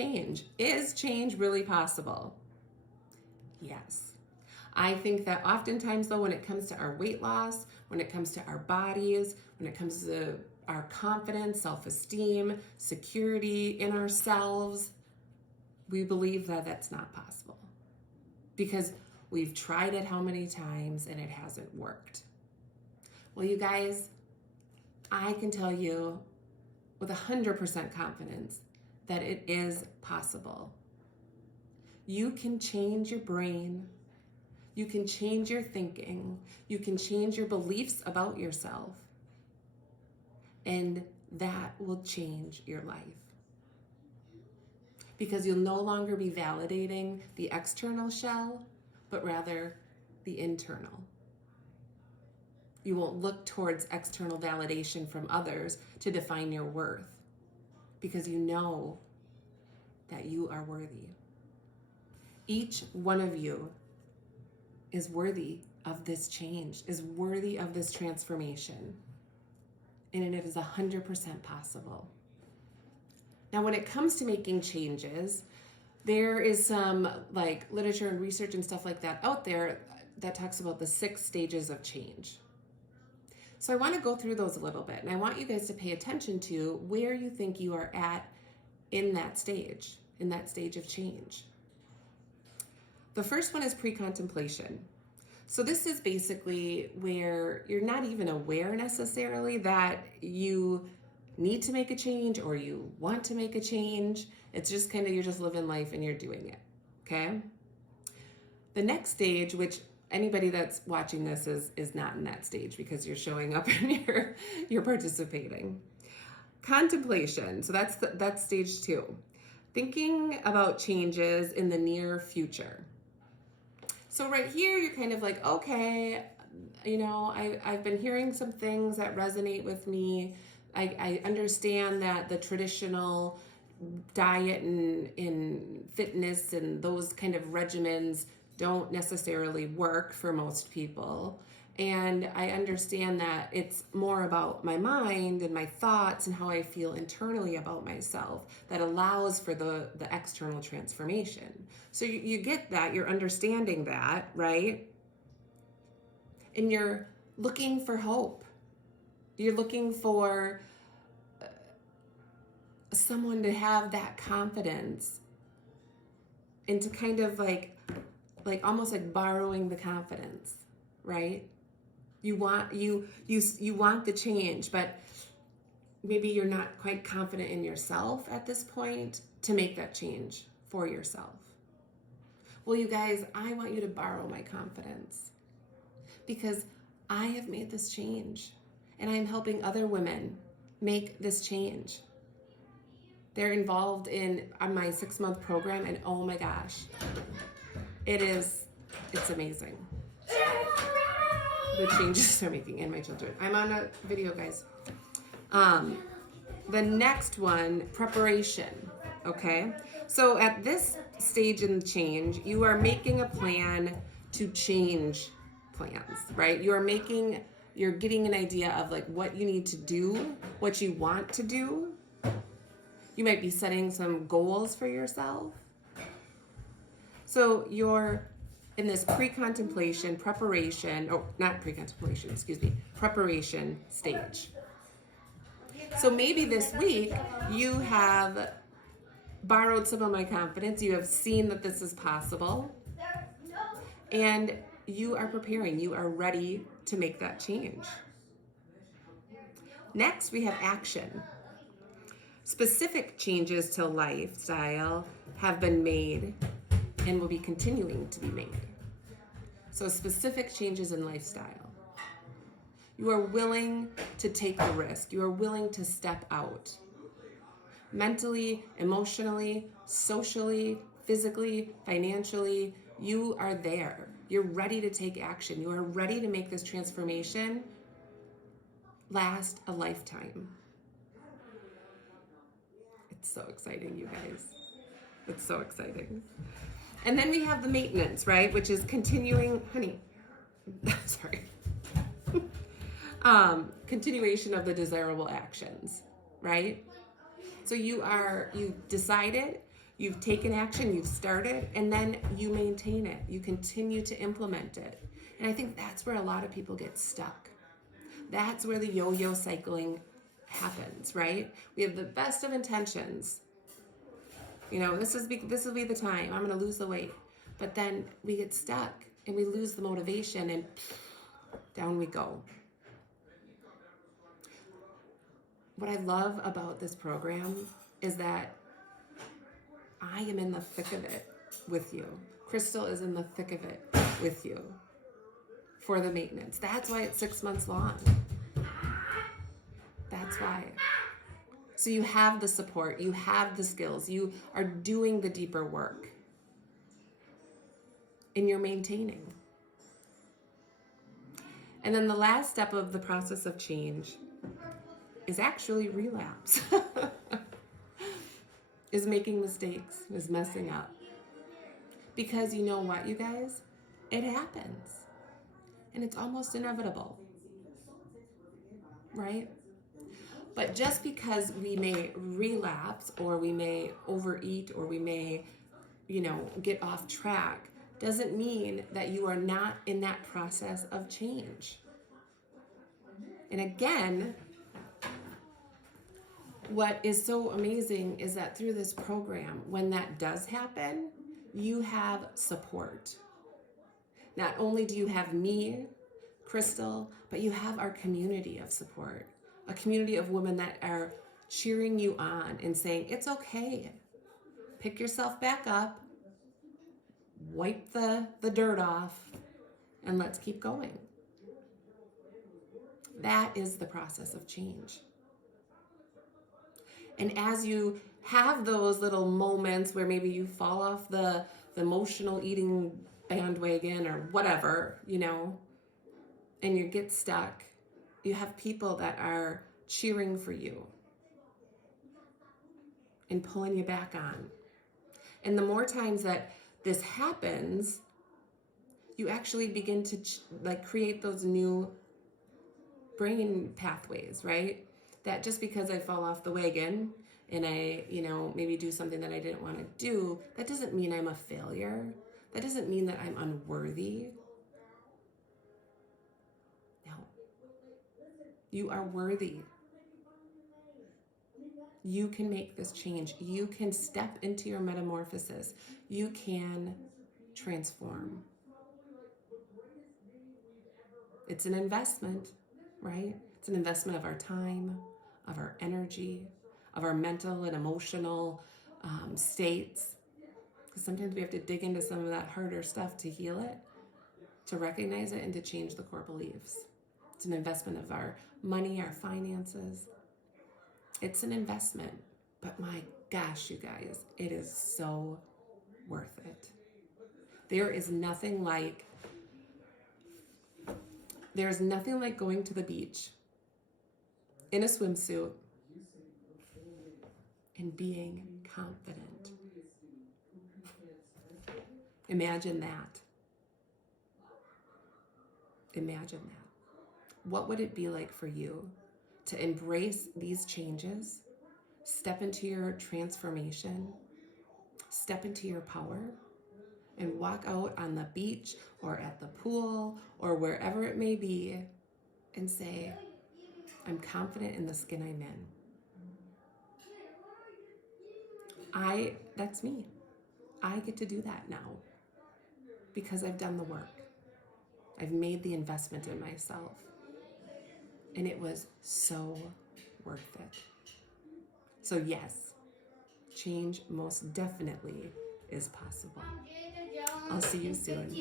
change. Is change really possible? Yes. I think that oftentimes, though, when it comes to our weight loss, when it comes to our bodies, when it comes to our confidence, self-esteem, security in ourselves, we believe that that's not possible because we've tried it how many times and it hasn't worked. Well, you guys, I can tell you with 100% confidence that it is possible. You can change your brain. You can change your thinking. You can change your beliefs about yourself. And that will change your life. Because you'll no longer be validating the external shell, but rather the internal. You won't look towards external validation from others to define your worth, because you know that you are worthy. Each one of you is worthy of this change, is worthy of this transformation. And it is 100% possible. Now, when it comes to making changes, there is some like literature and research and stuff like that out there that talks about the 6 stages of change. So I want to go through those a little bit, and I want you guys to pay attention to where you think you are at in that stage of change. The first one is pre-contemplation. So this is basically where you're not even aware necessarily that you need to make a change or you want to make a change. It's just kind of, you're just living life and you're doing it, okay? The next stage, which anybody that's watching this is not in that stage because you're showing up and you're participating. Contemplation, so that's stage 2. Thinking about changes in the near future. So right here, you're kind of like, okay, you know, I've been hearing some things that resonate with me. I understand that the traditional diet and fitness and those kind of regimens don't necessarily work for most people. And I understand that it's more about my mind and my thoughts and how I feel internally about myself that allows for the external transformation. So you get that, you're understanding that, right? And you're looking for hope. You're looking for someone to have that confidence and to kind of like almost like borrowing the confidence, right? You want the change, but maybe you're not quite confident in yourself at this point to make that change for yourself. Well, you guys, I want you to borrow my confidence because I have made this change and I'm helping other women make this change. They're involved in my 6-month program, and oh my gosh, it's amazing. The changes they're making in my children. I'm on a video, guys. The next one, preparation, okay? So at this stage in the change, you are making a plan to change plans, right? You're getting an idea of like what you need to do, what you want to do. You might be setting some goals for yourself. So you're in this preparation stage. So maybe this week you have borrowed some of my confidence. You have seen that this is possible. And you are preparing. You are ready to make that change. Next, we have action. Specific changes to lifestyle have been made and will be continuing to be made. So specific changes in lifestyle. You are willing to take the risk. You are willing to step out. Mentally, emotionally, socially, physically, financially, you are there. You're ready to take action. You are ready to make this transformation last a lifetime. It's so exciting, you guys. It's so exciting. And then we have the maintenance, right? Which is continuing, continuation of the desirable actions, right? So you decided, You've taken action, you've started, and then you maintain it. You continue to implement it. And I think that's where a lot of people get stuck. That's where the yo-yo cycling happens, right? We have the best of intentions. This will be the time. I'm going to lose the weight. But then we get stuck and we lose the motivation and down we go. What I love about this program is that I am in the thick of it with you. Crystal is in the thick of it with you for the maintenance. That's why it's 6 months long. That's why. So you have the support, you have the skills, you are doing the deeper work, and you're maintaining. And then the last step of the process of change is actually relapse. Is making mistakes, is messing up. Because you know what, you guys? It happens. And it's almost inevitable. Right? But just because we may relapse or we may overeat or we may, get off track doesn't mean that you are not in that process of change. And again, what is so amazing is that through this program, when that does happen, you have support. Not only do you have me, Crystal, but you have our community of support. A community of women that are cheering you on and saying, it's okay. Pick yourself back up, wipe the dirt off, and let's keep going. That is the process of change. And as you have those little moments where maybe you fall off the emotional eating bandwagon or whatever, and you get stuck, you have people that are cheering for you and pulling you back on. And the more times that this happens, you actually begin to create those new brain pathways, right? That just because I fall off the wagon and I, maybe do something that I didn't want to do, that doesn't mean I'm a failure. That doesn't mean that I'm unworthy. No. You are worthy. You can make this change. You can step into your metamorphosis. You can transform. It's an investment, right? It's an investment of our time, of our energy, of our mental and emotional states. Because sometimes we have to dig into some of that harder stuff to heal it, to recognize it, and to change the core beliefs. It's an investment of our money, our finances. It's an investment. But my gosh, you guys, it is so worth it. There is nothing like going to the beach in a swimsuit and being confident. Imagine that. Imagine that. What would it be like for you to embrace these changes, step into your transformation, step into your power, and walk out on the beach or at the pool or wherever it may be and say, I'm confident in the skin I'm in. That's me. I get to do that now because I've done the work. I've made the investment in myself. And it was so worth it. So yes, change most definitely is possible. I'll see you soon.